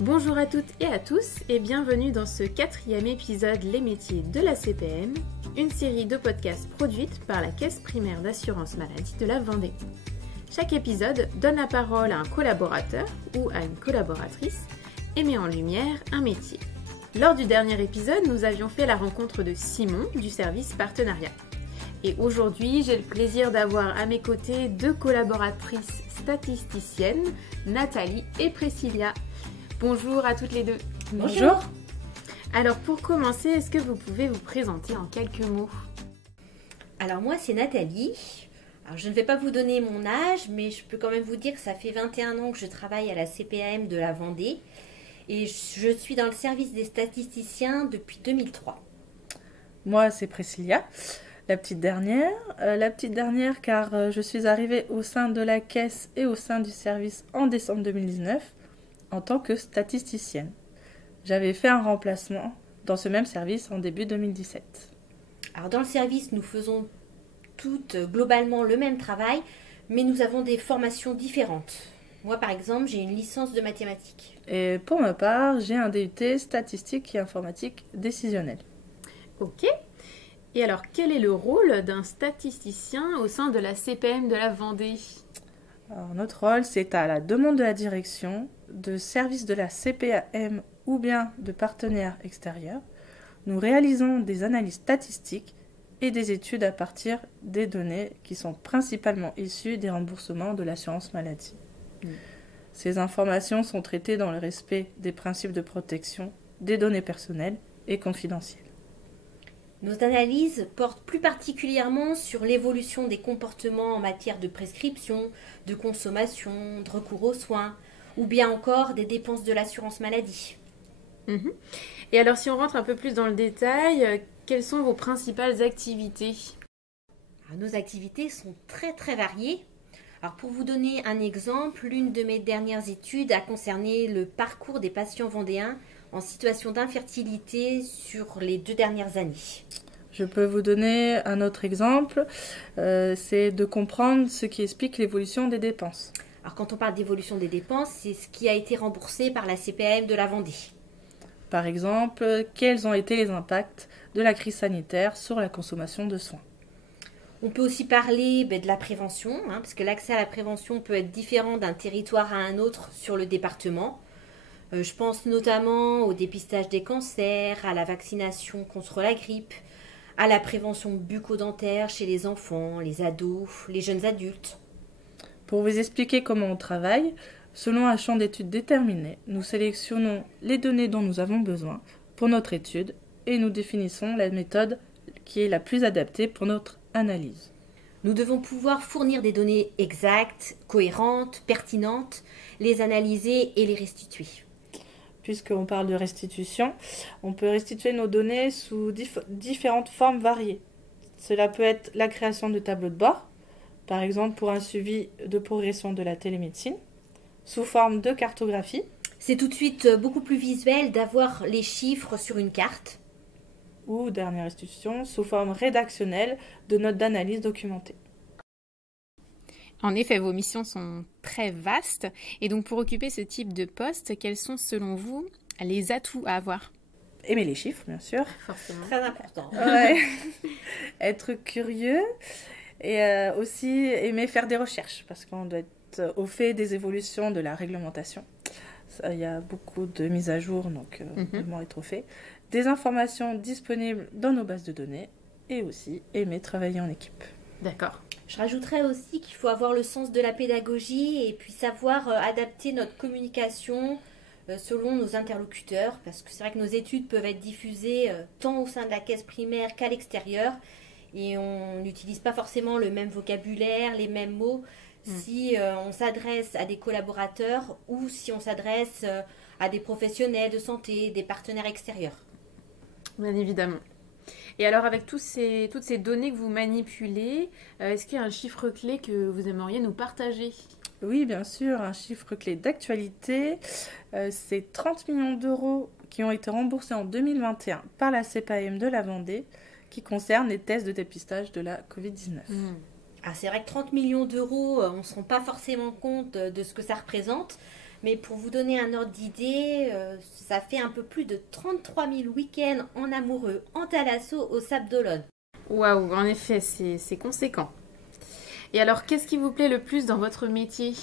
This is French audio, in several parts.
Bonjour à toutes et à tous et bienvenue dans ce 4e épisode Les métiers de la CPM, une série de podcasts produite par la Caisse primaire d'assurance maladie de la Vendée. Chaque épisode donne la parole à un collaborateur ou à une collaboratrice et met en lumière un métier. Lors du dernier épisode, nous avions fait la rencontre de Simon du service partenariat. Et aujourd'hui, j'ai le plaisir d'avoir à mes côtés deux collaboratrices statisticiennes, Nathalie et Priscilla. Bonjour à toutes les deux. Bonjour. Alors pour commencer, est-ce que vous pouvez vous présenter en quelques mots ? Alors moi c'est Nathalie. Alors, je ne vais pas vous donner mon âge, mais je peux quand même vous dire que ça fait 21 ans que je travaille à la CPAM de la Vendée. Et je suis dans le service des statisticiens depuis 2003. Moi c'est Priscilla, la petite dernière. Car je suis arrivée au sein de la caisse et au sein du service en décembre 2019 en tant que statisticienne. J'avais fait un remplacement dans ce même service en début 2017. Alors dans le service, nous faisons toutes globalement le même travail, mais nous avons des formations différentes. Moi par exemple, j'ai une licence de mathématiques. Et pour ma part, j'ai un DUT statistique et informatique décisionnelle. Ok. Et alors, quel est le rôle d'un statisticien au sein de la CPM de la Vendée ? Alors, notre rôle, c'est à la demande de la direction, de services de la CPAM ou bien de partenaires extérieurs. Nous réalisons des analyses statistiques et des études à partir des données qui sont principalement issues des remboursements de l'assurance maladie. Ces informations sont traitées dans le respect des principes de protection des données personnelles et confidentielles. Nos analyses portent plus particulièrement sur l'évolution des comportements en matière de prescription, de consommation, de recours aux soins, ou bien encore des dépenses de l'assurance maladie. Et alors, si on rentre un peu plus dans le détail, quelles sont vos principales activités ? Alors, nos activités sont très très variées. Alors, pour vous donner un exemple, l'une de mes dernières études a concerné le parcours des patients vendéens en situation d'infertilité sur les 2 dernières années. Je peux vous donner un autre exemple, c'est de comprendre ce qui explique l'évolution des dépenses. Alors quand on parle d'évolution des dépenses, c'est ce qui a été remboursé par la CPAM de la Vendée. Par exemple, quels ont été les impacts de la crise sanitaire sur la consommation de soins. On peut aussi parler de la prévention, parce que l'accès à la prévention peut être différent d'un territoire à un autre sur le département. Je pense notamment au dépistage des cancers, à la vaccination contre la grippe, à la prévention bucco-dentaire chez les enfants, les ados, les jeunes adultes. Pour vous expliquer comment on travaille, selon un champ d'études déterminé, nous sélectionnons les données dont nous avons besoin pour notre étude et nous définissons la méthode qui est la plus adaptée pour notre analyse. Nous devons pouvoir fournir des données exactes, cohérentes, pertinentes, les analyser et les restituer. Puisqu'on parle de restitution, on peut restituer nos données sous différentes formes variées. Cela peut être la création de tableaux de bord, par exemple pour un suivi de progression de la télémédecine, sous forme de cartographie. C'est tout de suite beaucoup plus visuel d'avoir les chiffres sur une carte. Ou, dernière restitution, sous forme rédactionnelle de notes d'analyse documentées. En effet, vos missions sont très vastes. Et donc, pour occuper ce type de poste, quels sont, selon vous, les atouts à avoir ? Aimer les chiffres, bien sûr. Forcément. Très important. Ouais. Être curieux et aussi aimer faire des recherches parce qu'on doit être au fait des évolutions de la réglementation. Il y a beaucoup de mises à jour, donc vraiment être au fait. Des informations disponibles dans nos bases de données et aussi aimer travailler en équipe. D'accord. Je rajouterais aussi qu'il faut avoir le sens de la pédagogie et puis savoir adapter notre communication selon nos interlocuteurs, parce que c'est vrai que nos études peuvent être diffusées tant au sein de la caisse primaire qu'à l'extérieur et on n'utilise pas forcément le même vocabulaire, les mêmes mots si on s'adresse à des collaborateurs ou si on s'adresse à des professionnels de santé, des partenaires extérieurs. Bien évidemment. Et alors, avec toutes ces données que vous manipulez, est-ce qu'il y a un chiffre clé que vous aimeriez nous partager ? Oui, bien sûr, un chiffre clé d'actualité, c'est 30 millions d'euros qui ont été remboursés en 2021 par la CPAM de la Vendée, qui concernent les tests de dépistage de la Covid-19. Alors c'est vrai que 30 millions d'euros, on ne se rend pas forcément compte de ce que ça représente, Mais pour vous donner un ordre d'idée, ça fait un peu plus de 33 000 week-ends en amoureux, en thalasso au Sable d'Olonne. Waouh, en effet, c'est conséquent. Et alors, qu'est-ce qui vous plaît le plus dans votre métier ?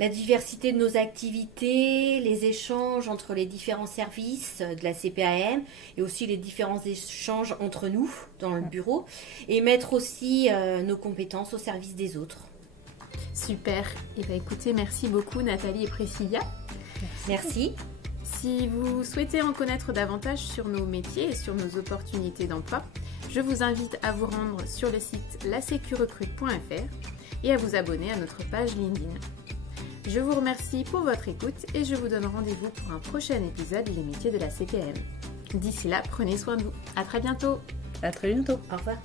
La diversité de nos activités, les échanges entre les différents services de la CPAM et aussi les différents échanges entre nous dans le bureau et mettre aussi nos compétences au service des autres. Super. Et bien écoutez, merci beaucoup Nathalie et Priscilla. Merci. Si vous souhaitez en connaître davantage sur nos métiers et sur nos opportunités d'emploi, je vous invite à vous rendre sur le site lasecurecrute.fr et à vous abonner à notre page LinkedIn. Je vous remercie pour votre écoute et je vous donne rendez-vous pour un prochain épisode Les métiers de la CPM. D'ici là, prenez soin de vous. À très bientôt. À très bientôt. Au revoir.